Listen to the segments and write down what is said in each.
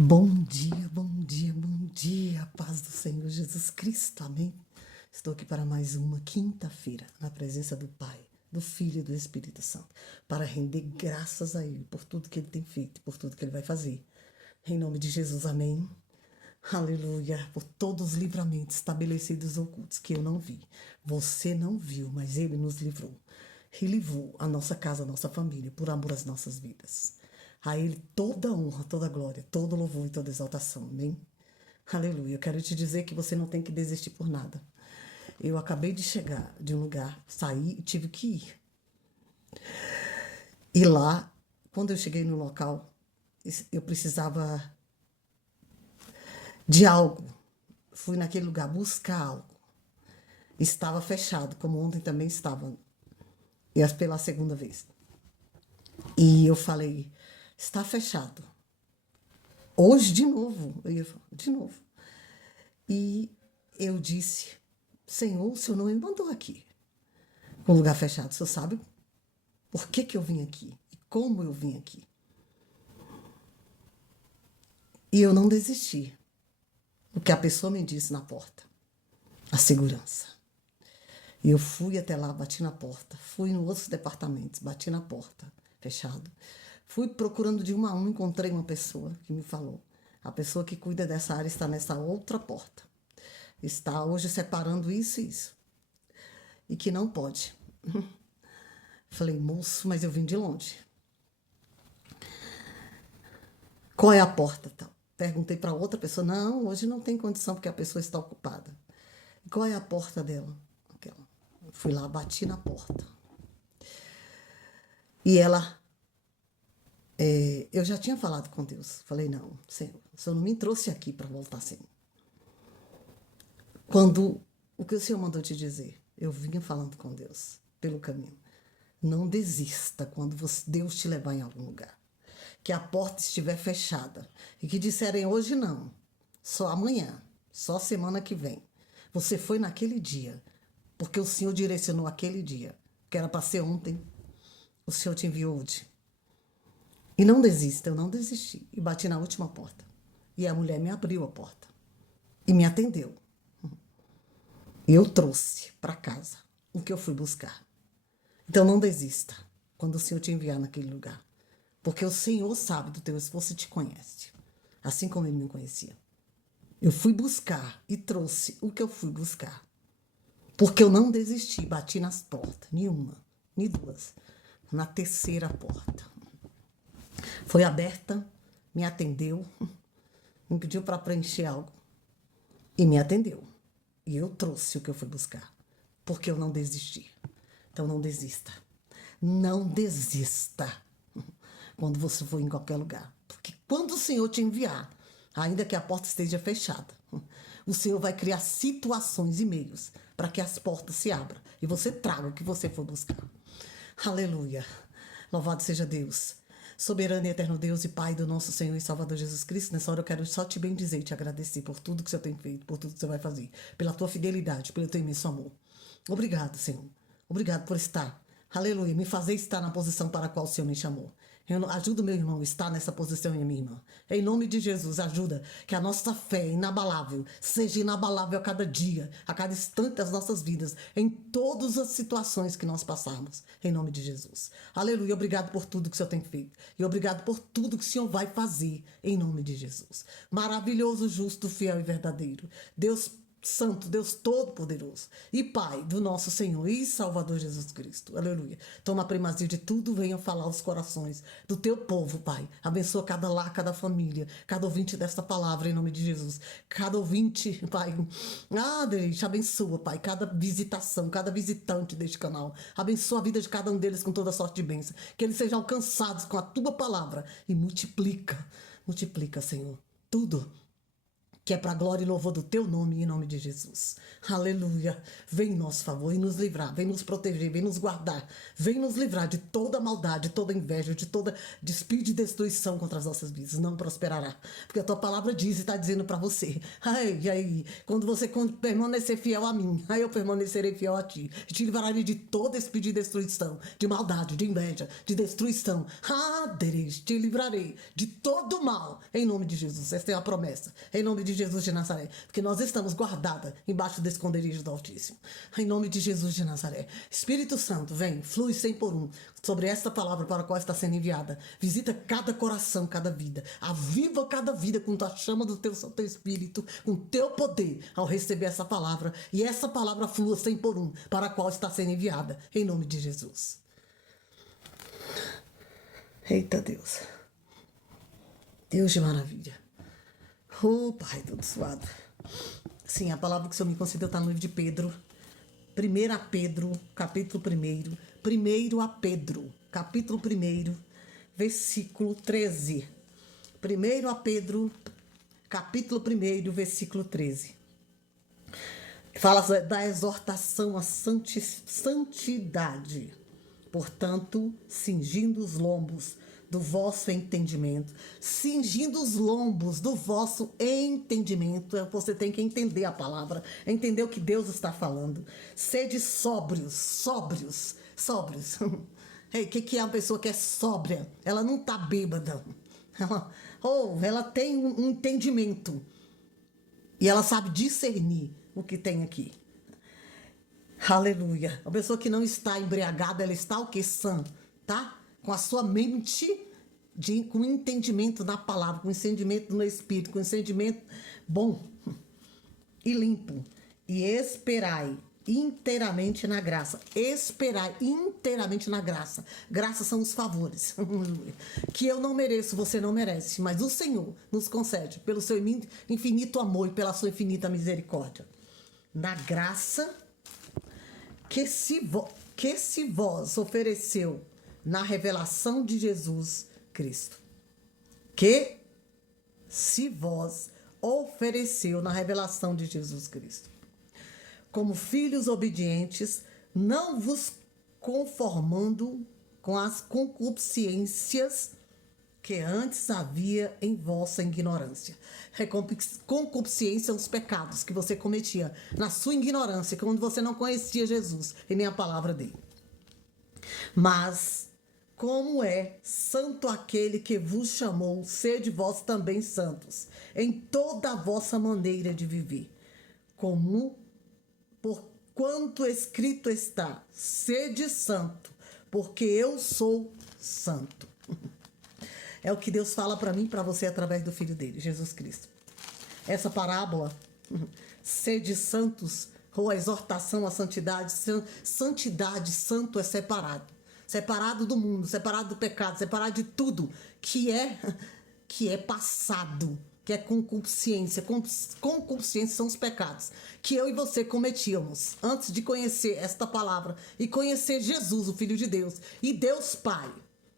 Bom dia, bom dia, bom dia, paz do Senhor Jesus Cristo, amém? Estou aqui para mais uma quinta-feira, na presença do Pai, do Filho e do Espírito Santo, para render graças a Ele por tudo que Ele tem feito, por tudo que Ele vai fazer. Em nome de Jesus, amém? Aleluia, por todos os livramentos estabelecidos ocultos que eu não vi. Você não viu, mas Ele nos livrou. E livrou a nossa casa, a nossa família, por amor às nossas vidas. A Ele toda honra, toda glória, todo louvor e toda exaltação. Amém? Aleluia. Eu quero te dizer que você não tem que desistir por nada. Eu acabei de chegar de um lugar, saí e tive que ir. E lá, quando eu cheguei no local, eu precisava de algo. Fui naquele lugar buscar algo. Estava fechado, como ontem também estava. E pela segunda vez. E eu falei, está fechado. Hoje de novo. Eu ia falar, de novo. E eu disse, Senhor, o Senhor não me mandou aqui. Com lugar fechado. O Senhor sabe por que eu vim aqui? E como eu vim aqui? E eu não desisti. O que a pessoa me disse na porta. A segurança. E eu fui até lá, bati na porta. Fui em outros departamentos, bati na porta. Fechado. Fui procurando de uma a um, encontrei uma pessoa que me falou. A pessoa que cuida dessa área está nessa outra porta. Está hoje separando isso e isso. E que não pode. Falei, moço, mas eu vim de longe. Qual é a porta? Tal? Perguntei para outra pessoa. Não, hoje não tem condição porque a pessoa está ocupada. E qual é a porta dela? Aquela. Fui lá, bati na porta. E ela... eu já tinha falado com Deus. Falei, não, Senhor, o Senhor não me trouxe aqui para voltar sem. Quando o que o Senhor mandou te dizer, eu vinha falando com Deus pelo caminho. Não desista quando Deus te levar em algum lugar. Que a porta estiver fechada. E que disserem hoje não, só amanhã, só semana que vem. Você foi naquele dia, porque o Senhor direcionou aquele dia, que era para ser ontem. O Senhor te enviou hoje. E não desista, eu não desisti. E bati na última porta. E a mulher me abriu a porta. E me atendeu. E eu trouxe para casa o que eu fui buscar. Então não desista quando o Senhor te enviar naquele lugar. Porque o Senhor sabe do teu esforço e te conhece. Assim como Ele me conhecia. Eu fui buscar e trouxe o que eu fui buscar. Porque eu não desisti, bati nas portas. Nem uma, nem duas. Na terceira porta. Foi aberta, me atendeu, me pediu para preencher algo e me atendeu. E eu trouxe o que eu fui buscar, porque eu não desisti. Então não desista. Não desista quando você for em qualquer lugar. Porque quando o Senhor te enviar, ainda que a porta esteja fechada, o Senhor vai criar situações e meios para que as portas se abram e você traga o que você for buscar. Aleluia. Louvado seja Deus. Soberano e eterno Deus e Pai do nosso Senhor e Salvador Jesus Cristo, nessa hora eu quero só te bendizer e te agradecer por tudo que o Senhor tem feito, por tudo que o Senhor vai fazer, pela tua fidelidade, pelo teu imenso amor. Obrigado, Senhor. Obrigado por estar, aleluia, me fazer estar na posição para a qual o Senhor me chamou. Ajuda o meu irmão a estar nessa posição e a minha irmã. Em nome de Jesus, ajuda que a nossa fé inabalável seja inabalável a cada dia, a cada instante das nossas vidas, em todas as situações que nós passarmos. Em nome de Jesus. Aleluia. Obrigado por tudo que o Senhor tem feito. E obrigado por tudo que o Senhor vai fazer. Em nome de Jesus. Maravilhoso, justo, fiel e verdadeiro. Deus Santo, Deus Todo-Poderoso e Pai do nosso Senhor e Salvador Jesus Cristo. Aleluia. Toma a primazia de tudo, venha falar aos corações do teu povo, Pai. Abençoa cada lar, cada família, cada ouvinte desta palavra, em nome de Jesus. Cada ouvinte, Pai. Deus, abençoa, Pai, cada visitação, cada visitante deste canal. Abençoa a vida de cada um deles com toda sorte de bênção. Que eles sejam alcançados com a tua palavra e multiplica, Senhor, tudo que é para a glória e louvor do teu nome, em nome de Jesus. Aleluia. Vem em nosso favor e nos livrar, vem nos proteger, vem nos guardar, vem nos livrar de toda maldade, de toda inveja, de espírito de destruição contra as nossas vidas. Não prosperará, porque a tua palavra diz e está dizendo para você. Aí, quando você permanecer fiel a mim, aí eu permanecerei fiel a ti. E te livrarei de todo espírito de destruição, de maldade, de inveja, de destruição. Te livrarei de todo mal, em nome de Jesus. Essa é a promessa, em nome de Jesus de Nazaré, porque nós estamos guardadas embaixo do esconderijo do Altíssimo. Em nome de Jesus de Nazaré. Espírito Santo, vem, flui 100 por 1 sobre esta palavra para a qual está sendo enviada. Visita cada coração, cada vida. Aviva cada vida com a chama do teu Santo Espírito, com teu poder ao receber essa palavra. E essa palavra flua 100 por 1 para a qual está sendo enviada. Em nome de Jesus. Eita Deus. Deus de maravilha. Oh, Pai, todo suado. Sim, a palavra que o Senhor me concedeu está no livro de Pedro. 1 Pedro, capítulo 1. 1 Pedro, capítulo 1, versículo 13. 1 Pedro, capítulo 1, versículo 13. Fala da exortação à santidade. Portanto, cingindo os lombos do vosso entendimento. Cingindo os lombos do vosso entendimento. Você tem que entender a palavra, entender o que Deus está falando. Sede sóbrios. O que é uma pessoa que é sóbria? Ela não está bêbada. Ela tem um entendimento. E ela sabe discernir o que tem aqui. Aleluia. A pessoa que não está embriagada, ela está o quê? Sã, tá? Com a sua mente, com entendimento na palavra, com entendimento no Espírito, com entendimento bom e limpo. E esperai inteiramente na graça. Esperai inteiramente na graça. Graça são os favores. Que eu não mereço, você não merece. Mas o Senhor nos concede pelo seu infinito amor e pela sua infinita misericórdia. Na graça que se vós ofereceu na revelação de Jesus Cristo. Que se vós ofereceu na revelação de Jesus Cristo. Como filhos obedientes, não vos conformando com as concupiscências que antes havia em vossa ignorância. Concupiscência são os pecados que você cometia na sua ignorância, quando você não conhecia Jesus e nem a palavra dele. Mas, como é santo aquele que vos chamou, sede vós também santos, em toda a vossa maneira de viver. Porquanto escrito está, sede santo, porque eu sou santo. É o que Deus fala para mim e para você através do Filho dele, Jesus Cristo. Essa parábola, sede santos, ou a exortação à santidade. Santidade, santo é separado. Separado do mundo, separado do pecado, separado de tudo que é passado, que é concupiscência. Concupiscência são os pecados que eu e você cometíamos antes de conhecer esta palavra e conhecer Jesus, o Filho de Deus, e Deus Pai.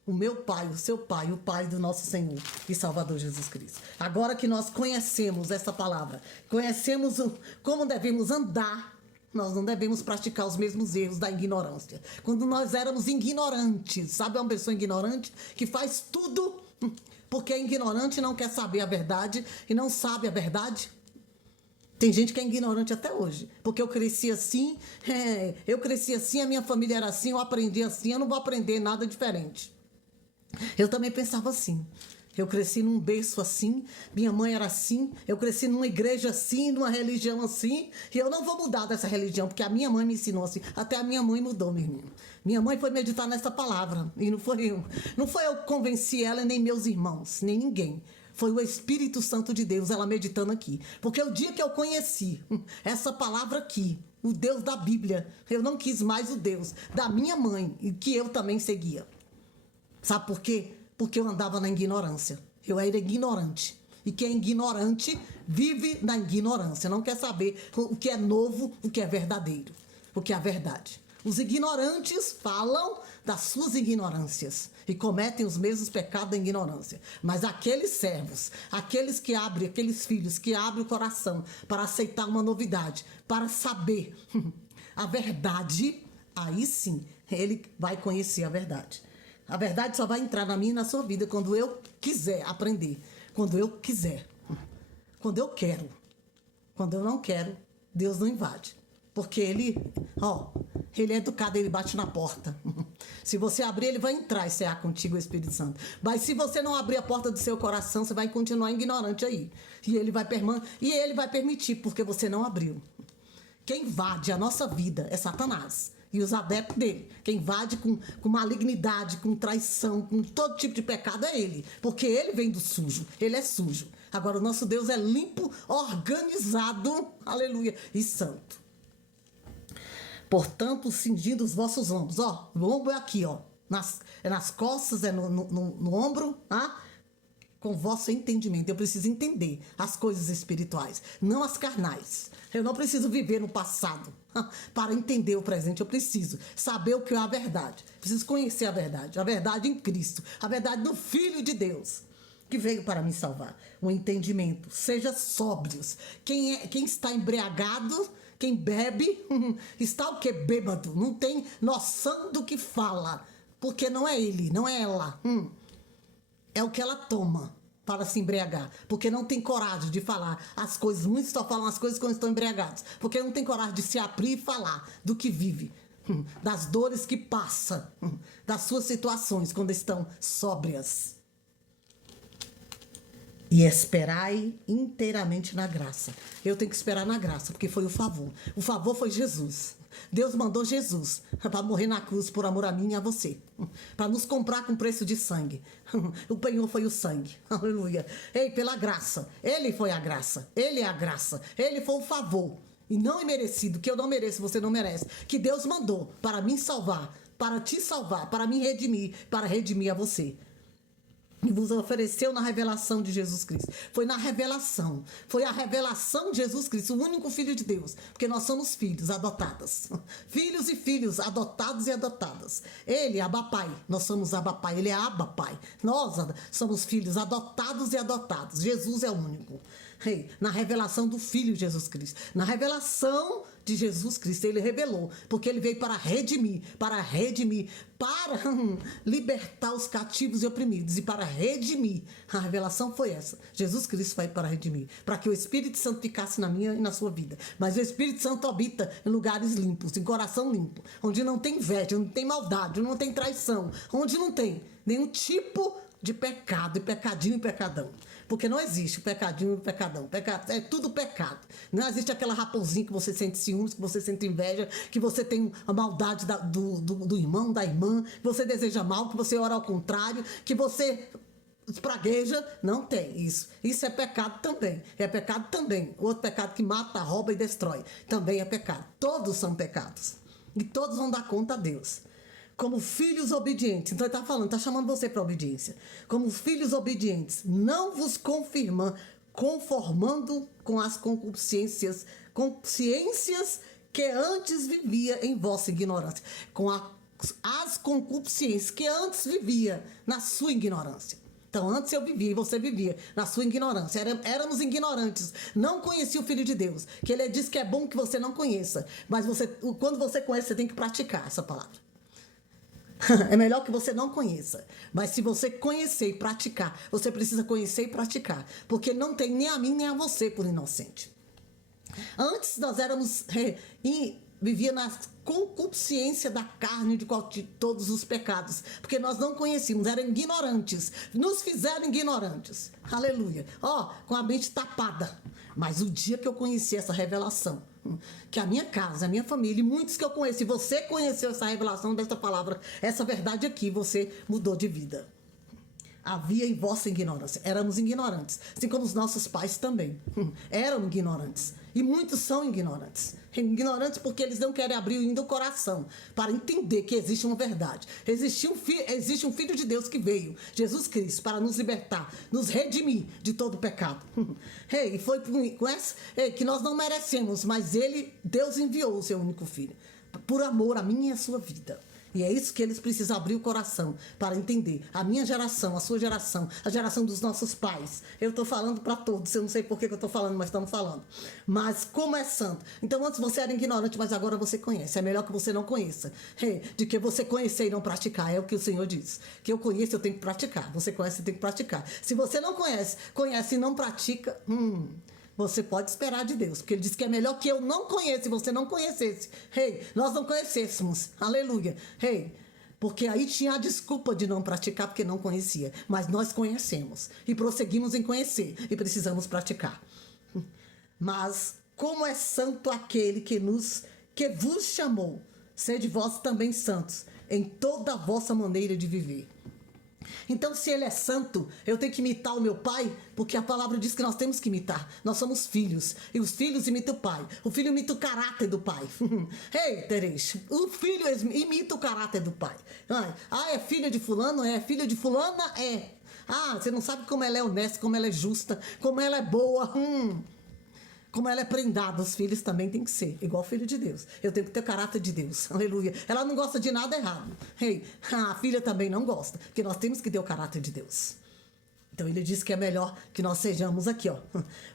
O meu Pai, o seu Pai, o Pai do nosso Senhor e Salvador Jesus Cristo. Agora que nós conhecemos essa palavra, conhecemos como devemos andar, nós não devemos praticar os mesmos erros da ignorância. Quando nós éramos ignorantes, sabe uma pessoa ignorante que faz tudo porque é ignorante e não quer saber a verdade e não sabe a verdade? Tem gente que é ignorante até hoje, porque eu cresci assim, a minha família era assim, eu aprendi assim, eu não vou aprender nada diferente. Eu também pensava assim. Eu cresci num berço assim, minha mãe era assim, eu cresci numa igreja assim, numa religião assim, e eu não vou mudar dessa religião, porque a minha mãe me ensinou assim. Até a minha mãe mudou, meu irmão. Minha mãe foi meditar nessa palavra, e não foi eu. Não foi eu que convenci ela, nem meus irmãos, nem ninguém. Foi o Espírito Santo de Deus, ela meditando aqui. Porque o dia que eu conheci essa palavra aqui, o Deus da Bíblia, eu não quis mais o Deus da minha mãe, e que eu também seguia. Sabe por quê? Porque eu andava na ignorância. Eu era ignorante. E quem é ignorante vive na ignorância. Não quer saber o que é novo, o que é verdadeiro, o que é a verdade. Os ignorantes falam das suas ignorâncias e cometem os mesmos pecados da ignorância. Mas aqueles servos, aqueles que abrem, aqueles filhos que abrem o coração para aceitar uma novidade, para saber a verdade, aí sim ele vai conhecer a verdade. A verdade só vai entrar na minha e na sua vida quando eu quiser aprender, quando eu quiser, quando eu quero. Quando eu não quero, Deus não invade. Porque ele é educado, ele bate na porta. Se você abrir, ele vai entrar e cear contigo, o Espírito Santo. Mas se você não abrir a porta do seu coração, você vai continuar ignorante aí. E ele vai permitir, porque você não abriu. Quem invade a nossa vida é Satanás e os adeptos dele. Quem invade com malignidade, com traição, com todo tipo de pecado é ele. Porque ele vem do sujo, ele é sujo. Agora o nosso Deus é limpo, organizado, aleluia, e santo. Portanto, cingindo os vossos ombros. O ombro é aqui, nas costas, é no ombro, com o vosso entendimento. Eu preciso entender as coisas espirituais, não as carnais. Eu não preciso viver no passado para entender o presente. Eu preciso saber o que é a verdade. Preciso conhecer a verdade em Cristo, a verdade do Filho de Deus, que veio para me salvar. O entendimento. Seja sóbrios. Quem está embriagado, quem bebe, está o quê? Bêbado. Não tem noção do que fala. Porque não é ele, não é ela. É o que ela toma para se embriagar. Porque não tem coragem de falar as coisas. Muitos só falam as coisas quando estão embriagados. Porque não tem coragem de se abrir e falar do que vive. Das dores que passa. Das suas situações quando estão sóbrias. E esperai inteiramente na graça. Eu tenho que esperar na graça, porque foi o favor. O favor foi Jesus. Deus mandou Jesus para morrer na cruz por amor a mim e a você. Para nos comprar com preço de sangue. O penhor foi o sangue. Aleluia. Pela graça. Ele foi a graça. Ele é a graça. Ele foi o favor. E não imerecido, que eu não mereço, você não merece. Que Deus mandou para me salvar, para te salvar, para me redimir, para redimir a você. E vos ofereceu na revelação de Jesus Cristo. Foi na revelação. Foi a revelação de Jesus Cristo, o único Filho de Deus. Porque nós somos filhos adotados. Filhos e filhos, adotados e adotadas. Ele é Abba Pai. Nós somos Abba Pai. Ele é Abba Pai. Nós somos filhos adotados e adotados. Jesus é o único. Na revelação do Filho Jesus Cristo. Na revelação de Jesus Cristo, ele revelou, porque ele veio para redimir, para libertar os cativos e oprimidos e para redimir. A revelação foi essa. Jesus Cristo veio para redimir, para que o Espírito Santo ficasse na minha e na sua vida. Mas o Espírito Santo habita em lugares limpos, em coração limpo, onde não tem inveja, onde não tem maldade, onde não tem traição, onde não tem nenhum tipo de pecado, e pecadinho e pecadão. Porque não existe o pecadinho e o pecadão. É tudo pecado. Não existe aquela raposinha que você sente ciúmes, que você sente inveja, que você tem a maldade do irmão, da irmã, que você deseja mal, que você ora ao contrário, que você espragueja. Não tem isso. Isso é pecado também. É pecado também. Outro pecado que mata, rouba e destrói. Também é pecado. Todos são pecados. E todos vão dar conta a Deus. Como filhos obedientes. Então ele está falando, está chamando você para a obediência. Como filhos obedientes, não vos conformando com as consciências que antes vivia em vossa ignorância. Com as concupiscências que antes vivia na sua ignorância. Então, antes eu vivia e você vivia na sua ignorância. Éramos ignorantes. Não conhecia o Filho de Deus. Que ele diz que é bom que você não conheça. Mas quando você conhece, você tem que praticar essa palavra. É melhor que você não conheça. Mas se você conhecer e praticar, você precisa conhecer e praticar. Porque não tem nem a mim nem a você por inocente. Antes nós éramos vivia na concupiscência da carne de todos os pecados. Porque nós não conhecíamos, eram ignorantes. Nos fizeram ignorantes. Aleluia. Com a mente tapada. Mas o dia que eu conheci essa revelação, que a minha casa, a minha família e muitos que eu conheci, você conheceu essa revelação dessa palavra, essa verdade aqui, você mudou de vida. Havia em vossa ignorância. Éramos ignorantes. Assim como os nossos pais também. Eram ignorantes. E muitos são ignorantes. Ignorantes porque eles não querem abrir ainda o coração para entender que existe uma verdade. Existe um Filho de Deus que veio, Jesus Cristo, para nos libertar, nos redimir de todo pecado. E foi com essa que nós não merecemos, mas Deus enviou o seu único Filho, por amor a minha e a sua vida. E é isso que eles precisam abrir o coração para entender. A minha geração, a sua geração, a geração dos nossos pais. Eu estou falando para todos, eu não sei por que eu estou falando, mas estamos falando. Mas como é santo. Então antes você era ignorante, mas agora você conhece. É melhor que você não conheça. De que você conhecer e não praticar. É o que o Senhor diz. Que eu conheço, eu tenho que praticar. Você conhece, eu tenho que praticar. Se você não conhece, conhece e não pratica, você pode esperar de Deus, porque ele diz que é melhor que eu não conheça e você não conhecesse. Nós não conhecêssemos. Aleluia. Porque aí tinha a desculpa de não praticar porque não conhecia. Mas nós conhecemos e prosseguimos em conhecer e precisamos praticar. Mas como é santo aquele que vos chamou, sede vós também santos em toda a vossa maneira de viver. Então, se ele é santo, eu tenho que imitar o meu pai, porque a palavra diz que nós temos que imitar. Nós somos filhos, e os filhos imitam o pai. O filho imita o caráter do pai. Tereza, o filho imita o caráter do pai. É filha de fulano? É. Filha de fulana? É. Você não sabe como ela é honesta, como ela é justa, como ela é boa. Como ela é prendada, os filhos também tem que ser igual filho de Deus. Eu tenho que ter o caráter de Deus. Aleluia. Ela não gosta de nada errado. A filha também não gosta, porque nós temos que ter o caráter de Deus. Então ele diz que é melhor que nós sejamos aqui, ó.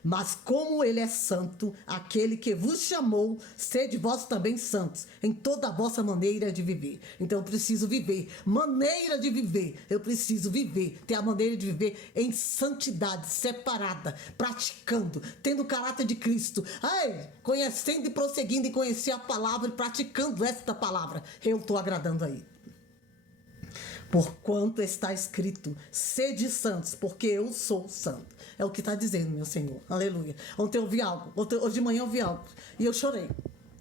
Mas como ele é santo, aquele que vos chamou, sede vós também santos, em toda a vossa maneira de viver. Então eu preciso viver, maneira de viver. Eu preciso viver, ter a maneira de viver em santidade, separada, praticando, tendo o caráter de Cristo. Conhecendo e prosseguindo em conhecer a palavra e praticando esta palavra. Eu estou agradando aí. Porquanto está escrito, sede santos, porque eu sou santo. É o que está dizendo, meu Senhor. Aleluia. Ontem eu ouvi algo, hoje de manhã eu ouvi algo, e eu chorei.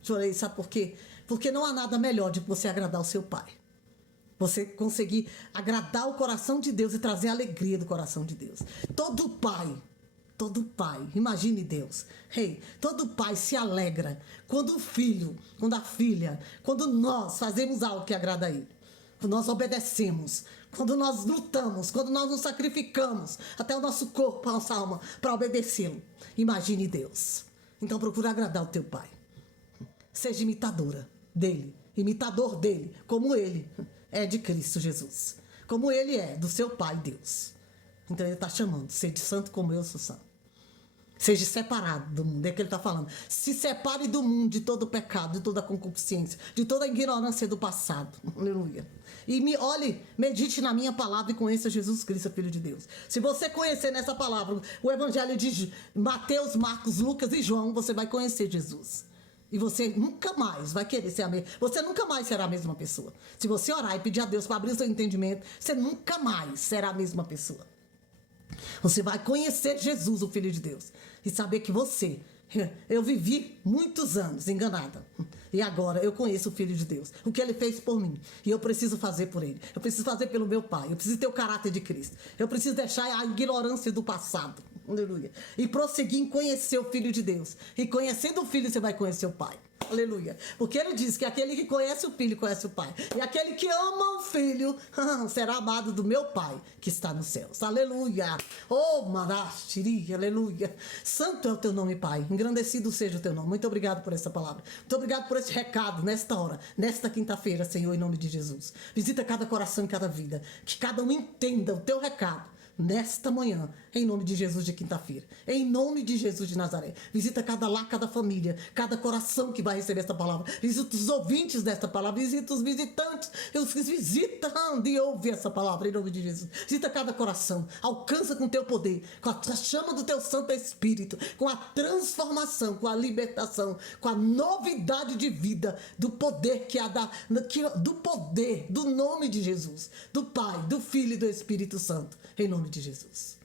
Chorei, sabe por quê? Porque não há nada melhor de você agradar o seu pai. Você conseguir agradar o coração de Deus e trazer a alegria do coração de Deus. Todo pai, imagine Deus. Todo pai se alegra quando o filho, quando a filha, quando nós fazemos algo que agrada a ele. Quando nós obedecemos, quando nós lutamos, quando nós nos sacrificamos, até o nosso corpo, a nossa alma, para obedecê-lo. Imagine Deus. Então procura agradar o teu pai. Seja imitadora dele, imitador dele, como ele é de Cristo Jesus. Como ele é do seu pai Deus. Então ele está chamando, seja santo como eu sou santo. Seja separado do mundo, é o que ele está falando. Se separe do mundo, de todo o pecado, de toda a concupiscência, de toda a ignorância do passado. Aleluia. E medite na minha palavra e conheça Jesus Cristo, Filho de Deus. Se você conhecer nessa palavra o evangelho de Mateus, Marcos, Lucas e João, você vai conhecer Jesus. E você nunca mais vai querer ser a mesma. Você nunca mais será a mesma pessoa. Se você orar e pedir a Deus para abrir o seu entendimento, você nunca mais será a mesma pessoa. Você vai conhecer Jesus, o Filho de Deus, e saber que eu vivi muitos anos enganada, e agora eu conheço o Filho de Deus, o que ele fez por mim, e eu preciso fazer por ele, eu preciso fazer pelo meu pai, eu preciso ter o caráter de Cristo, eu preciso deixar a ignorância do passado, aleluia, e prosseguir em conhecer o Filho de Deus, e conhecendo o Filho você vai conhecer o pai. Aleluia. Porque ele diz que aquele que conhece o filho conhece o pai. E aquele que ama o filho será amado do meu pai que está nos céus. Aleluia. Oh, Marastiri, aleluia. Santo é o teu nome, Pai. Engrandecido seja o teu nome. Muito obrigado por essa palavra. Muito obrigado por esse recado nesta hora, nesta quinta-feira, Senhor, em nome de Jesus. Visita cada coração e cada vida. Que cada um entenda o teu recado nesta manhã, em nome de Jesus de quinta-feira, em nome de Jesus de Nazaré. Visita cada lar, cada família, cada coração que vai receber esta palavra. Visita os ouvintes desta palavra, visita os visitantes, os que visitam e ouvem essa palavra, em nome de Jesus. Visita cada coração, alcança com teu poder, com a chama do teu Santo Espírito, com a transformação, com a libertação, com a novidade de vida, do poder do poder, do nome de Jesus, do Pai, do Filho e do Espírito Santo, em nome de Jesus.